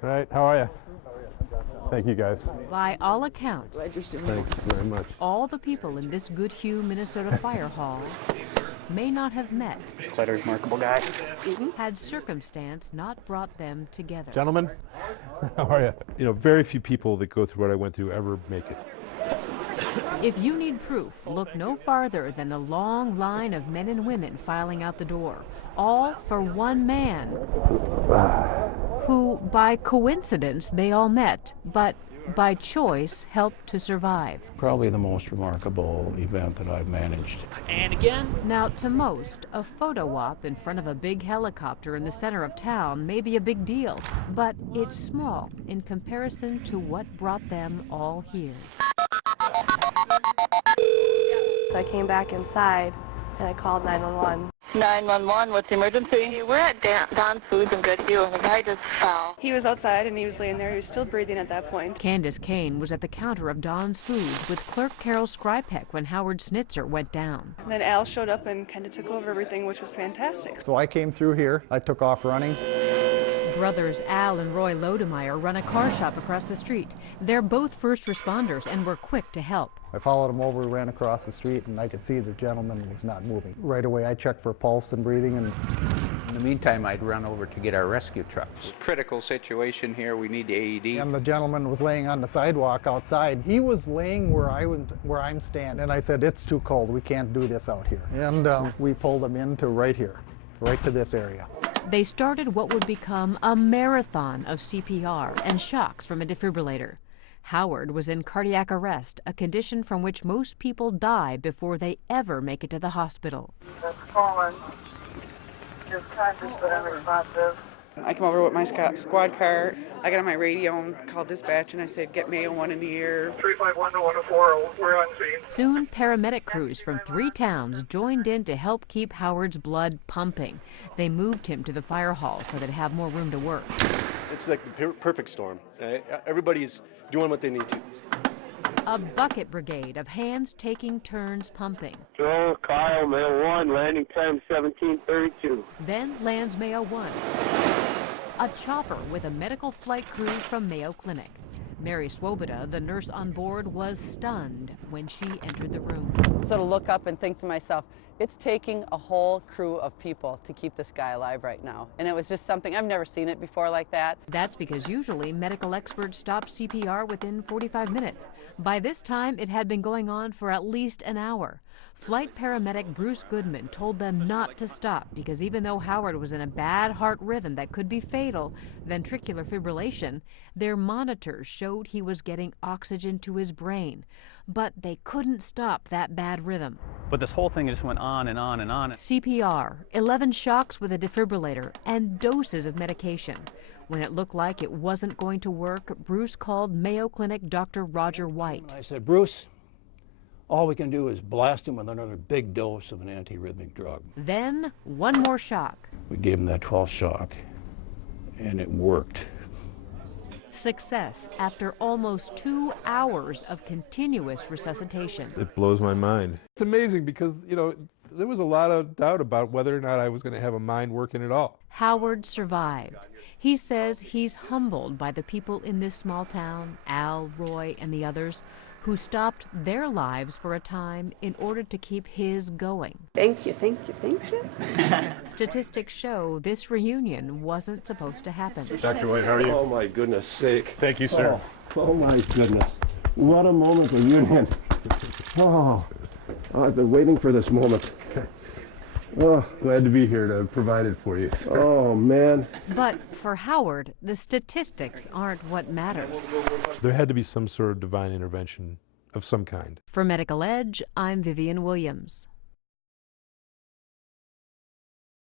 Right, how are you? Thank you, guys. By all accounts, Thanks very much. all the people in this Goodhue, Minnesota fire hall may not have met. He's quite a remarkable guy. Had circumstance not brought them together. Gentlemen, how are you? You know, very few people that go through what I went through ever make it. If you need proof, look no farther than the long line of men and women filing out the door, all for one man, who, by coincidence, they all met, but by choice helped to survive. Probably the most remarkable event that I've managed. And again. Now, to most, a photo op in front of a big helicopter in the center of town may be a big deal, but it's small in comparison to what brought them all here. So I came back inside and I called 911. 911, what's the emergency? We're at Don's Foods in Goodhue, and the guy just fell. He was outside and he was laying there. He was still breathing at that point. Candace Kane was at the counter of Don's Foods with clerk Carol Skrypek when Howard Schnitzer went down. And then Al showed up and kind of took over everything, which was fantastic. So I came through here. I took off running. Brothers Al and Roy Lodemeyer run a car shop across the street. They're both first responders and were quick to help. I followed him over, ran across the street, and I could see the gentleman was not moving. Right away, I checked for pulse and breathing. And in the meantime, I'd run over to get our rescue trucks. Critical situation here. We need the AED. And the gentleman was laying on the sidewalk outside. He was laying where I'm standing. And I said, "It's too cold. We can't do this out here." And we pulled him into right here, right to this area. They started what would become a marathon of CPR and shocks from a defibrillator. Howard was in cardiac arrest, a condition from which most people die before they ever make it to the hospital. I come over with my squad car. I got on my radio and called dispatch and I said, "Get Mayo 1 in the air." 351 to 104, we're on scene. Soon, paramedic crews from 3 towns joined in to help keep Howard's blood pumping. They moved him to the fire hall so they'd have more room to work. It's like the perfect storm. Everybody's doing what they need to. A bucket brigade of hands taking turns pumping. Joe, Kyle, Mail 1, landing time 1732. Then lands Mayo 1. A chopper with a medical flight crew from Mayo Clinic. Mary Swoboda, the nurse on board, was stunned when she entered the room. So to look up and think to myself, it's taking a whole crew of people to keep this guy alive right now. And it was just something, I've never seen it before like that. That's because usually medical experts stop CPR within 45 minutes. By this time, it had been going on for at least an hour. Flight paramedic Bruce Goodman told them not to stop because even though Howard was in a bad heart rhythm that could be fatal, ventricular fibrillation, their monitors showed he was getting oxygen to his brain. But they couldn't stop that bad rhythm. But this whole thing just went on and on and on. CPR, 11 shocks with a defibrillator, and doses of medication. When it looked like it wasn't going to work, Bruce called Mayo Clinic Dr. Roger White. I said, "Bruce, all we can do is blast him with another big dose of an antiarrhythmic drug." Then, one more shock. We gave him that 12th shock, and it worked. Success after almost 2 hours of continuous resuscitation. It blows my mind. It's amazing because, you know, there was a lot of doubt about whether or not I was going to have a mind working at all. Howard survived. He says he's humbled by the people in this small town, Al, Roy, and the others, who stopped their lives for a time in order to keep his going. Thank you, thank you, thank you. Statistics show this reunion wasn't supposed to happen. Dr. White, how are you? Oh my goodness sake. Thank you, sir. Oh my goodness. What a moment of union. Oh, I've been waiting for this moment. Oh, glad to be here to provide it for you. Oh man. But for Howard, the statistics aren't what matters. There had to be some sort of divine intervention of some kind. For Medical Edge, I'm Vivian Williams.